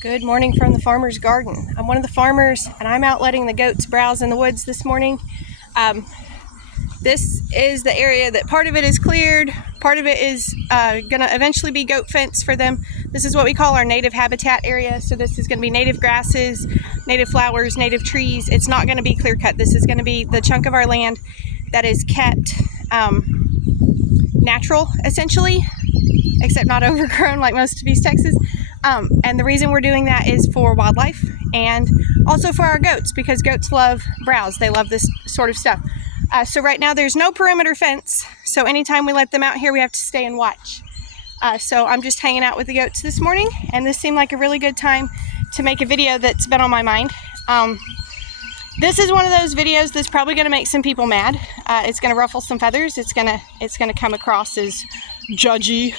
Good morning from the farmer's garden. I'm one of the farmers and I'm out letting the goats browse in the woods this morning. This is the area that part of it is cleared, part of it is going to eventually be goat fence for them. This is what we call our native habitat area. So this is going to be native grasses, native flowers, native trees. It's not going to be clear cut. This is going to be the chunk of our land that is kept natural, essentially, except not overgrown like most of East Texas. And the reason we're doing that is for wildlife and also for our goats, because goats love browse. They love this sort of stuff. So right now there's no perimeter fence. So anytime we let them out here, we have to stay and watch. So I'm just hanging out with the goats this morning, and this seemed like a really good time to make a video that's been on my mind. This is one of those videos that's probably going to make some people mad. It's going to ruffle some feathers. It's going to come across as judgy.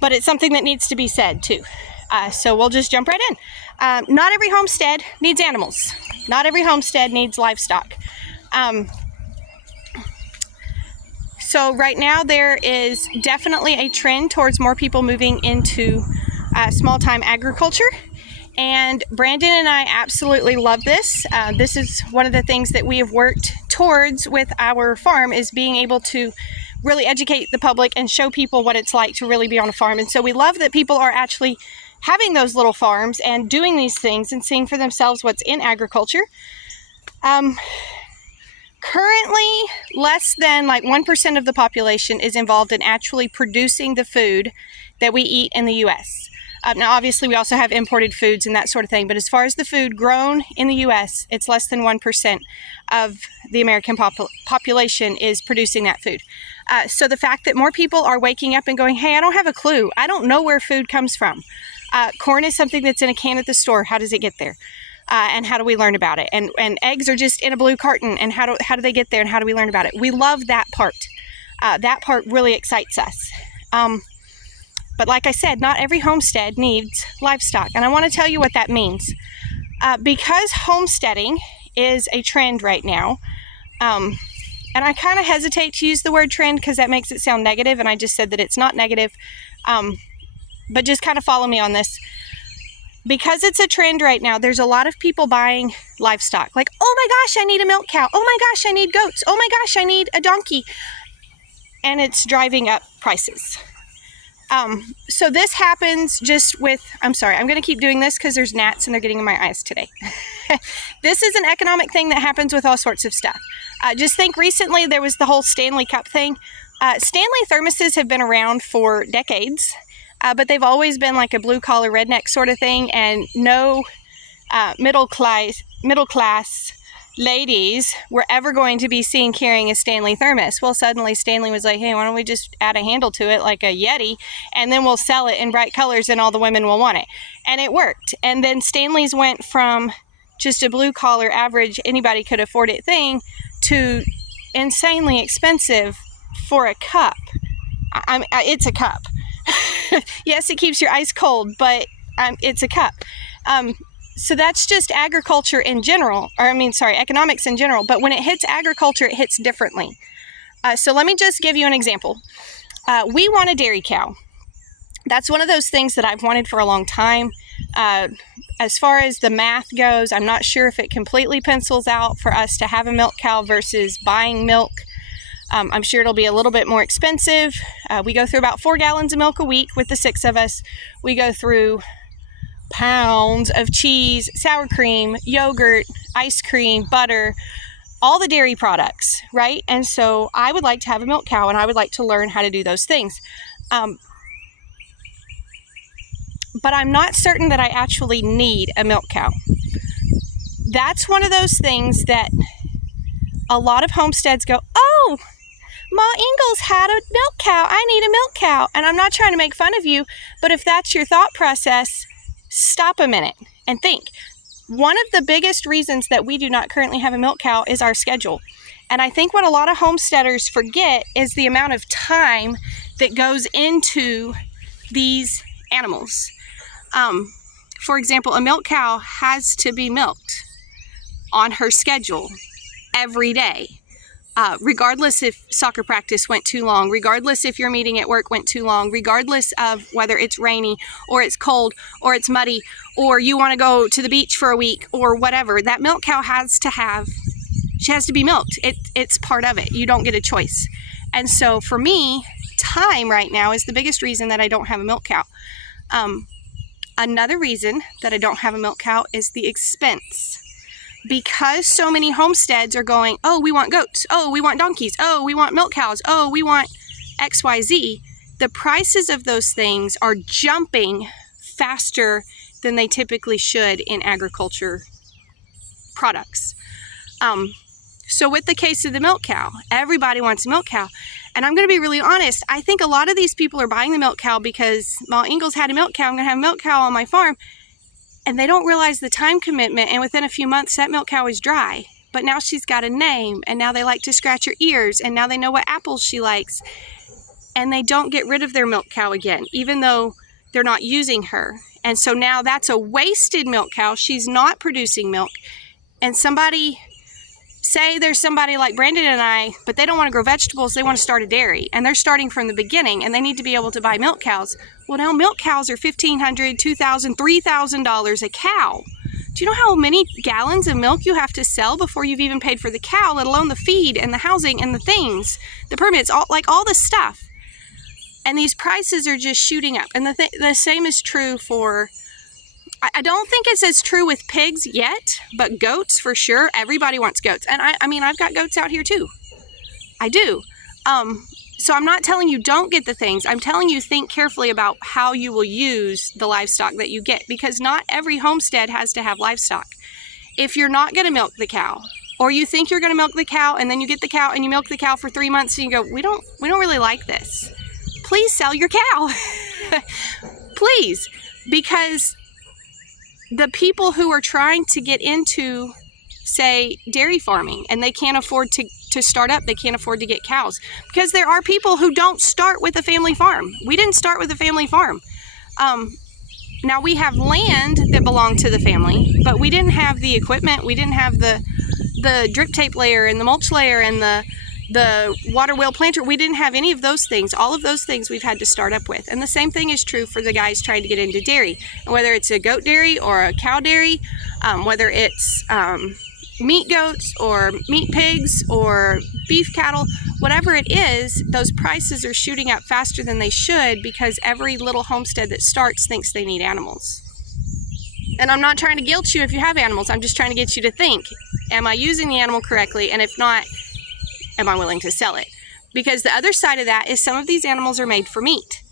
But it's something that needs to be said too. So we'll just jump right in. Not every homestead needs animals. Not every homestead needs livestock. So right now there is definitely a trend towards more people moving into small-time agriculture. And Brandon and I absolutely love this. This is one of the things that we have worked towards with our farm, is being able to really educate the public and show people what it's like to really be on a farm. And so we love that people are actually having those little farms and doing these things and seeing for themselves what's in agriculture. Currently, less than 1% of the population is involved in actually producing the food that we eat in the U.S. Now, obviously, we also have imported foods and that sort of thing, but as far as the food grown in the U.S., it's less than 1% of the American population is producing that food. So the fact that more people are waking up and going, hey, I don't have a clue. I don't know where food comes from. Corn is something that's in a can at the store. How does it get there? And how do we learn about it? And eggs are just in a blue carton. And how do they get there? And how do we learn about it? We love that part. That part really excites us. But like I said, not every homestead needs livestock. And I want to tell you what that means. Because homesteading is a trend right now, and I kind of hesitate to use the word trend because that makes it sound negative, and I just said that it's not negative, but just kind of follow me on this. Because it's a trend right now, there's a lot of people buying livestock. Like, oh my gosh, I need a milk cow. Oh my gosh, I need goats. Oh my gosh, I need a donkey. And it's driving up prices. So this happens just with, I'm sorry, I'm going to keep doing this because there's gnats and they're getting in my eyes today. This is an economic thing that happens with all sorts of stuff. Just think recently there was the whole Stanley Cup thing. Stanley thermoses have been around for decades, but they've always been like a blue collar redneck sort of thing, and no middle class ladies were ever going to be seen carrying a Stanley thermos. Well, suddenly Stanley was like, hey, why don't we just add a handle to it like a Yeti, and then we'll sell it in bright colors and all the women will want it. And it worked. And then Stanley's went from just a blue collar average, anybody could afford it thing, to insanely expensive for a cup. It's a cup. Yes, it keeps your ice cold, but it's a cup. So that's just agriculture in general, economics in general. But when it hits agriculture, it hits differently. So let me just give you an example. We want a dairy cow. That's one of those things that I've wanted for a long time. As far as the math goes, I'm not sure if it completely pencils out for us to have a milk cow versus buying milk. I'm sure it'll be a little bit more expensive. We go through about 4 gallons of milk a week with the 6 of us. We go through pounds of cheese, sour cream, yogurt, ice cream, butter, all the dairy products, right? And so I would like to have a milk cow, and I would like to learn how to do those things. But I'm not certain that I actually need a milk cow. That's one of those things that a lot of homesteads go, oh, Ma Ingalls had a milk cow. I need a milk cow. And I'm not trying to make fun of you, but if that's your thought process, stop a minute and think. One of the biggest reasons that we do not currently have a milk cow is our schedule. And I think what a lot of homesteaders forget is the amount of time that goes into these animals. For example, a milk cow has to be milked on her schedule every day. regardless if soccer practice went too long, regardless if your meeting at work went too long, regardless of whether it's rainy or it's cold or it's muddy or you want to go to the beach for a week or whatever, that milk cow she has to be milked. It's part of it. You don't get a choice. And so for me, time right now is the biggest reason that I don't have a milk cow. Another reason that I don't have a milk cow is the expense. Because so many homesteads are going, oh, we want goats, oh, we want donkeys, oh, we want milk cows, oh, we want XYZ, the prices of those things are jumping faster than they typically should in agriculture products. So with the case of the milk cow, everybody wants a milk cow. And I'm going to be really honest, I think a lot of these people are buying the milk cow because Ma Ingalls had a milk cow, I'm going to have a milk cow on my farm. And they don't realize the time commitment, and within a few months that milk cow is dry. But now she's got a name, and now they like to scratch her ears, and now they know what apples she likes. And they don't get rid of their milk cow again, even though they're not using her. And so now that's a wasted milk cow. She's not producing milk. And say there's somebody like Brandon and I, but they don't want to grow vegetables, they want to start a dairy, and they're starting from the beginning, and they need to be able to buy milk cows. Well, now milk cows are $1,500, $2,000, $3,000 a cow. Do you know how many gallons of milk you have to sell before you've even paid for the cow, let alone the feed and the housing and the things, the permits, all the stuff? And these prices are just shooting up. And the same is true for, I don't think it's as true with pigs yet, but goats for sure. Everybody wants goats. And I mean, I've got goats out here too. I do. So I'm not telling you don't get the things. I'm telling you think carefully about how you will use the livestock that you get, because not every homestead has to have livestock. If you're not going to milk the cow, or you think you're going to milk the cow and then you get the cow and you milk the cow for 3 months and you go, we don't really like this. Please sell your cow. Please, because the people who are trying to get into, say, dairy farming, and they can't afford to start up, they can't afford to get cows, because there are people who don't start with a family farm. We didn't start with a family farm. Now we have land that belonged to the family, but we didn't have the equipment. We didn't have the drip tape layer and the mulch layer and the water well planter. We didn't have any of those things. All of those things we've had to start up with. And the same thing is true for the guys trying to get into dairy. And whether it's a goat dairy or a cow dairy, whether it's meat goats or meat pigs or beef cattle, whatever it is, those prices are shooting up faster than they should because every little homestead that starts thinks they need animals. And I'm not trying to guilt you if you have animals. I'm just trying to get you to think, am I using the animal correctly? And if not, am I willing to sell it? Because the other side of that is some of these animals are made for meat.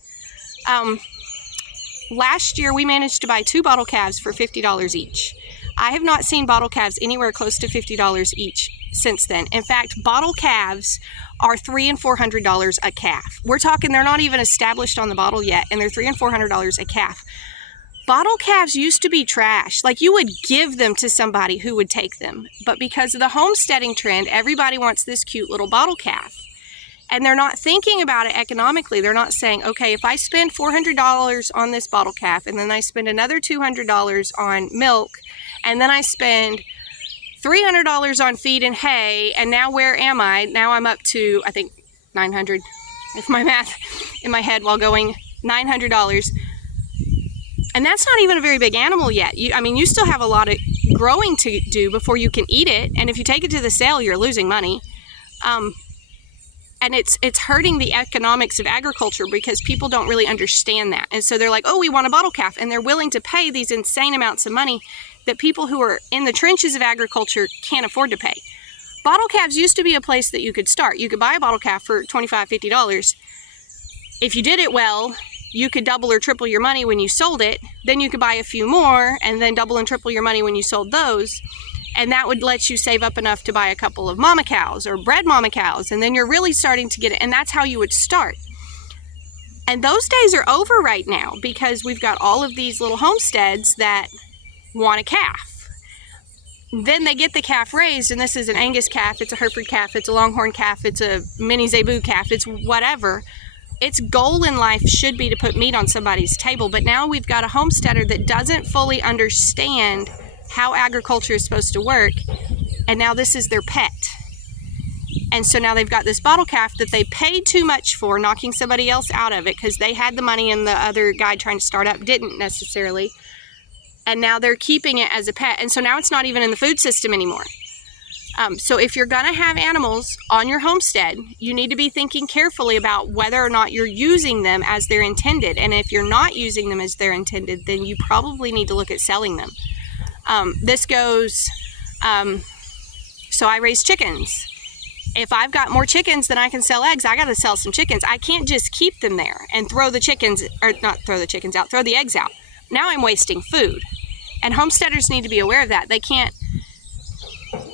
Last year we managed to buy 2 bottle calves for $50 each. I have not seen bottle calves anywhere close to $50 each since then. In fact, bottle calves are $300 and $400 a calf. We're talking they're not even established on the bottle yet, and they're $300 and $400 a calf. Bottle calves used to be trash. Like, you would give them to somebody who would take them. But because of the homesteading trend, everybody wants this cute little bottle calf. And they're not thinking about it economically. They're not saying, okay, if I spend $400 on this bottle calf, and then I spend another $200 on milk, and then I spend $300 on feed and hay, and now where am I? Now I'm up to, I think, $900, if my math in my head while going, $900. And that's not even a very big animal yet. You still have a lot of growing to do before you can eat it. And if you take it to the sale, you're losing money. And it's hurting the economics of agriculture because people don't really understand that. And so they're like, oh, we want a bottle calf. And they're willing to pay these insane amounts of money that people who are in the trenches of agriculture can't afford to pay. Bottle calves used to be a place that you could start. You could buy a bottle calf for $25, $50. If you did it well, you could double or triple your money when you sold it. Then you could buy a few more and then double and triple your money when you sold those. And that would let you save up enough to buy a couple of mama cows or bred mama cows. And then you're really starting to get it. And that's how you would start. And those days are over right now because we've got all of these little homesteads that want a calf. Then they get the calf raised, and this is an Angus calf, it's a Hereford calf, it's a Longhorn calf, it's a mini Zebu calf, it's whatever. Its goal in life should be to put meat on somebody's table, but now we've got a homesteader that doesn't fully understand how agriculture is supposed to work, and now this is their pet. And so now they've got this bottle calf that they paid too much for, knocking somebody else out of it because they had the money and the other guy trying to start up didn't necessarily. And now they're keeping it as a pet. And so now it's not even in the food system anymore. So if you're gonna have animals on your homestead, you need to be thinking carefully about whether or not you're using them as they're intended. And if you're not using them as they're intended, then you probably need to look at selling them. This goes, so I raise chickens. If I've got more chickens than I can sell eggs, I got to sell some chickens. I can't just keep them there and throw the chickens, or not throw the chickens out, throw the eggs out. Now I'm wasting food. And homesteaders need to be aware of that. They can't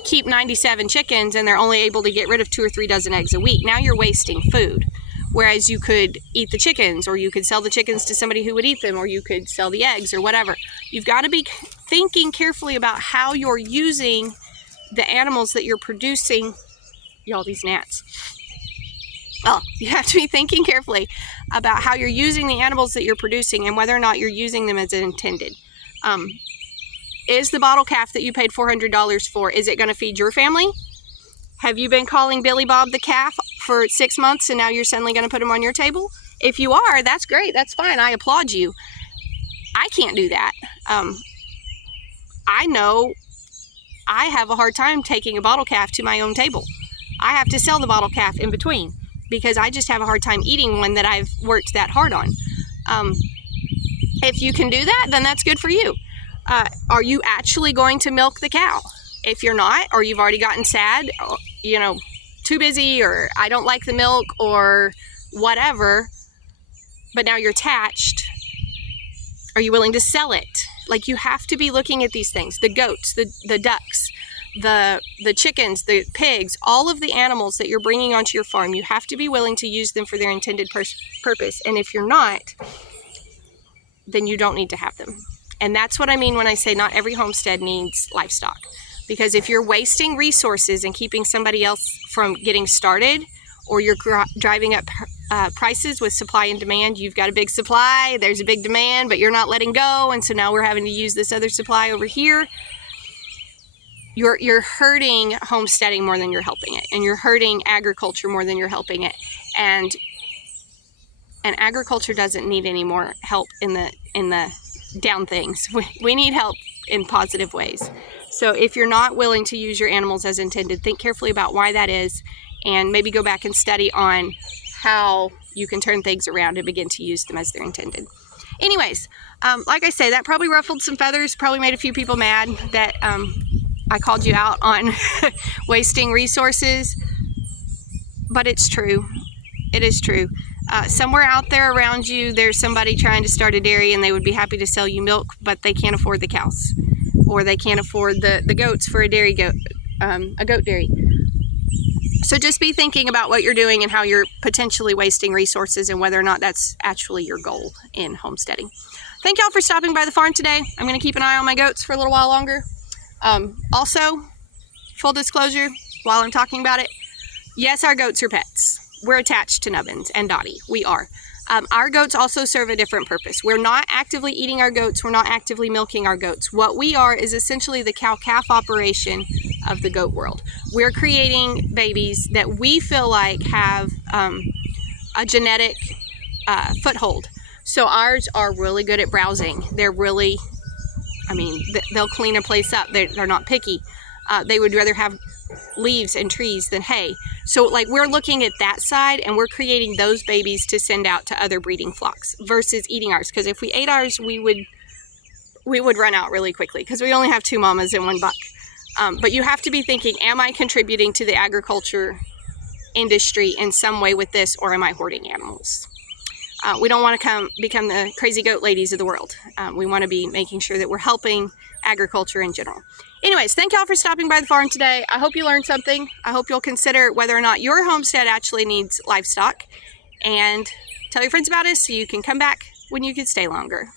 keep 97 chickens and they're only able to get rid of 2 or 3 dozen eggs a week. Now you're wasting food. Whereas you could eat the chickens, or you could sell the chickens to somebody who would eat them, or you could sell the eggs or whatever. You've got to be thinking carefully about how you're using the animals that you're producing. Y'all, these gnats. Well, you have to be thinking carefully about how you're using the animals that you're producing and whether or not you're using them as intended. Is the bottle calf that you paid $400 for, is it going to feed your family? Have you been calling Billy Bob the calf for 6 months and now you're suddenly going to put him on your table? If you are, that's great. That's fine. I applaud you. I can't do that. I know I have a hard time taking a bottle calf to my own table. I have to sell the bottle calf in between because I just have a hard time eating one that I've worked that hard on. If you can do that, then that's good for you. Are you actually going to milk the cow? If you're not, or you've already gotten sad, or, you know, too busy, or I don't like the milk, or whatever, but now you're attached, are you willing to sell it? Like, you have to be looking at these things. The goats, the ducks, the chickens, the pigs, all of the animals that you're bringing onto your farm, you have to be willing to use them for their intended purpose. And if you're not, then you don't need to have them. And that's what I mean when I say not every homestead needs livestock. Because if you're wasting resources and keeping somebody else from getting started, or you're driving up prices with supply and demand, you've got a big supply, there's a big demand, but you're not letting go, and so now we're having to use this other supply over here. You're hurting homesteading more than you're helping it, and you're hurting agriculture more than you're helping it. And agriculture doesn't need any more help in the down things. We need help in positive ways. So if you're not willing to use your animals as intended, think carefully about why that is, and maybe go back and study on how you can turn things around and begin to use them as they're intended. Anyways, like I say, that probably ruffled some feathers, probably made a few people mad that I called you out on wasting resources, but it's true. It is true. Somewhere out there around you, there's somebody trying to start a dairy, and they would be happy to sell you milk, but they can't afford the cows, or they can't afford the goats for a goat dairy. So just be thinking about what you're doing and how you're potentially wasting resources, and whether or not that's actually your goal in homesteading. Thank y'all for stopping by the farm today. I'm going to keep an eye on my goats for a little while longer. Also, full disclosure, while I'm talking about it, yes, our goats are pets. We're attached to Nubbins and Dottie. We are. Our goats also serve a different purpose. We're not actively eating our goats. We're not actively milking our goats. What we are is essentially the cow-calf operation of the goat world. We're creating babies that we feel like have a genetic foothold. So ours are really good at browsing. They're really, I mean, they'll clean a place up. They're not picky. They would rather have leaves and trees than hay. So like, we're looking at that side, and we're creating those babies to send out to other breeding flocks versus eating ours. Because if we ate ours, we would run out really quickly, because we only have 2 mamas and 1 buck. But you have to be thinking, am I contributing to the agriculture industry in some way with this, or am I hoarding animals? We don't want to become the crazy goat ladies of the world. We want to be making sure that we're helping agriculture in general. Anyways, thank y'all for stopping by the farm today. I hope you learned something. I hope you'll consider whether or not your homestead actually needs livestock, and tell your friends about us so you can come back when you can stay longer.